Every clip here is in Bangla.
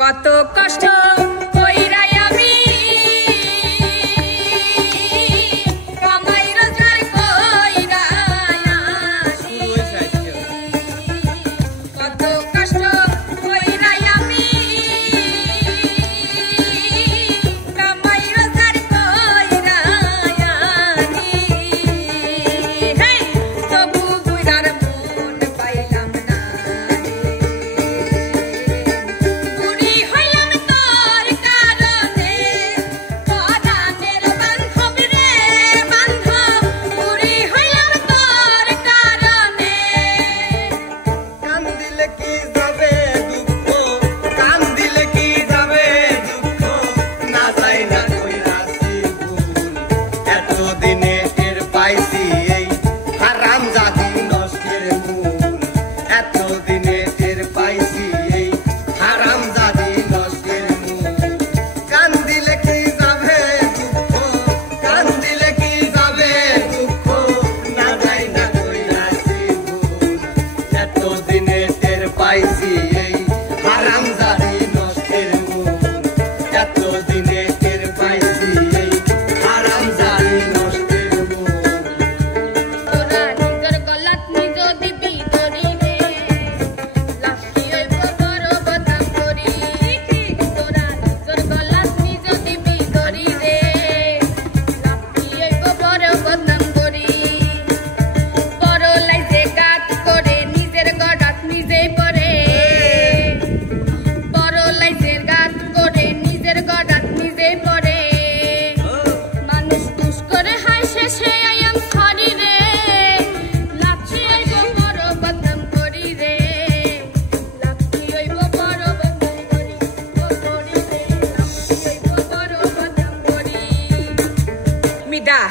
কত কষ্ট কইরাই আমি কামাই রোজগার কইরাই আসি কত কষ্ট কইরাই আমি কামাই রোজগার কইরাই আনি হে তবু বুইরার মন পাইলাম না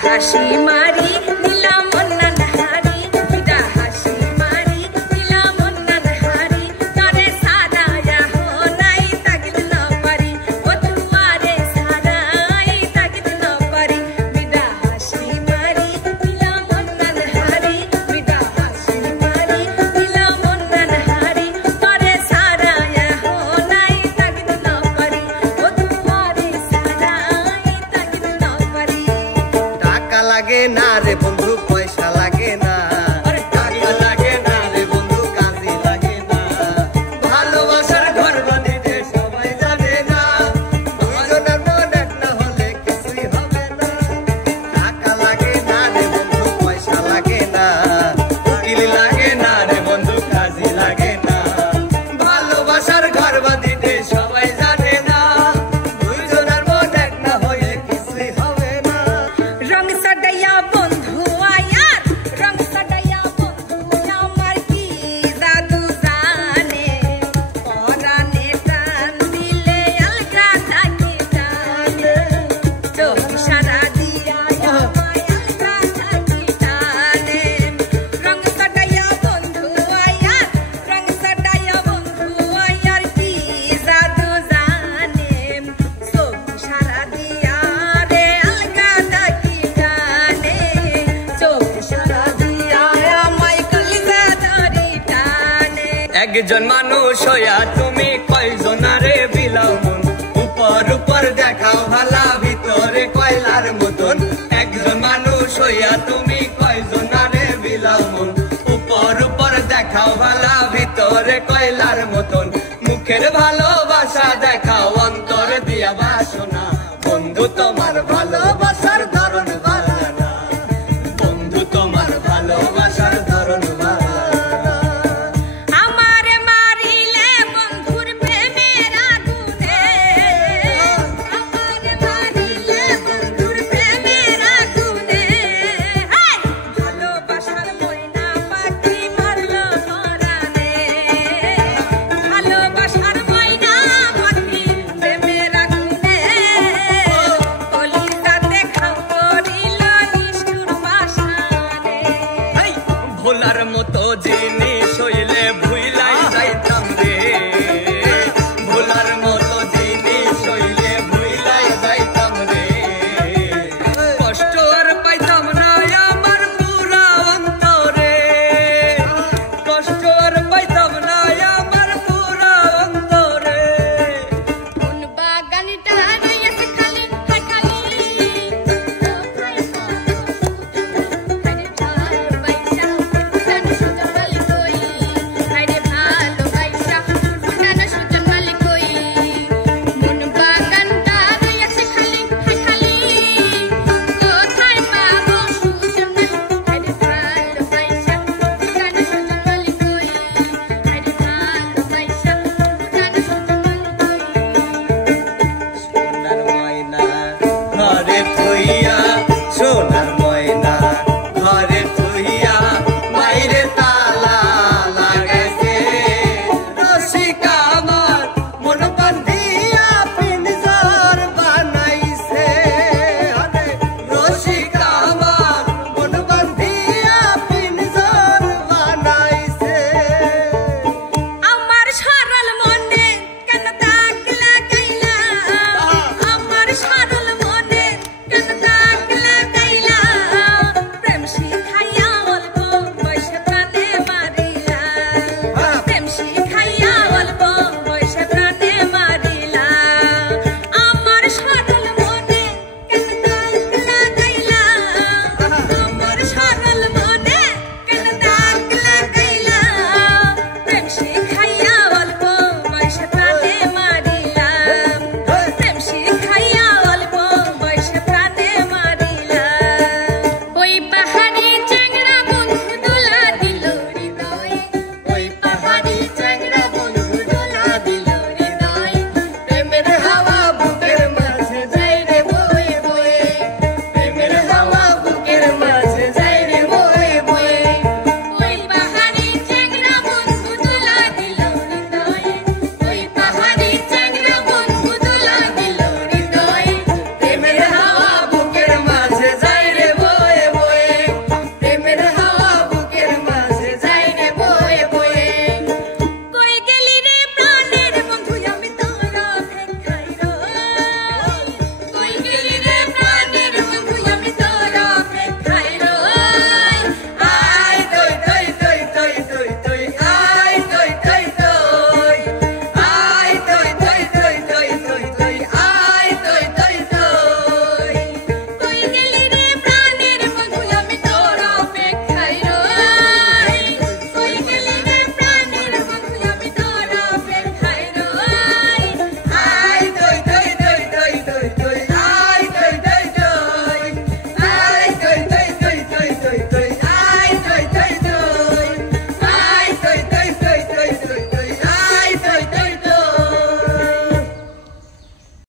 হাসি মারি নিলাম অন্যান হারি বিদা হাসি মারি নিলাম অন্যান হারি তারে সারায়া হনাই তাকিদ না পারি ও তুয়ারে সারাই তাকিদ না পারি বিদা হাসি মারি নিলাম অন্যান হারি বিদা হাসি মারি নিলাম অন্যান হারি তারে সারায়া হনাই তাকিদ না পারি ও তুয়ারে সারাই তাকিদ না পারি লাগে না রে বন্ধু পয়সা লাগে না টাকা লাগে না রে বন্ধু কাজে লাগে না ভালোবাসার ঘর বানিতে সবাই জানে না দুজনের মন এক না হলে কিছুই হবে না টাকা লাগে না রে বন্ধু পয়সা লাগে না উকিল লাগে না রে বন্ধু কাজে লাগে না ভালোবাসার ঘর বানিতে সবাই জানে না দুজনের মন এক না হলে কিছুই হবে না রং সাজাইয়া বন্ধু আয়ার রং সাজাইয়া বন্ধু আমার কি জাদু জানে পরানে টান দিলে আলগা থাকি টানে চোখ সারা দিয়া আমায় আলগা থাকি টানে রং সাজাইয়া বন্ধু আয়ার রং সাজাইয়া বন্ধু আয়ার কি জাদু জানে চোখ সারা দিয়া রে আলগা থাকি টানে চোখ সারা দিয়া আমায় কলিজা ধরি টানে একজন মানুষ হইয়া তুমি কয়জনারে বিলাও মন উপর উপর দেখাও ভালা ভিতরে কয়লার মতন একজন মানুষ হইয়া তুমি কয়জনারে বিলাও মন উপর উপর দেখাও ভালা ভিতরে কয়লার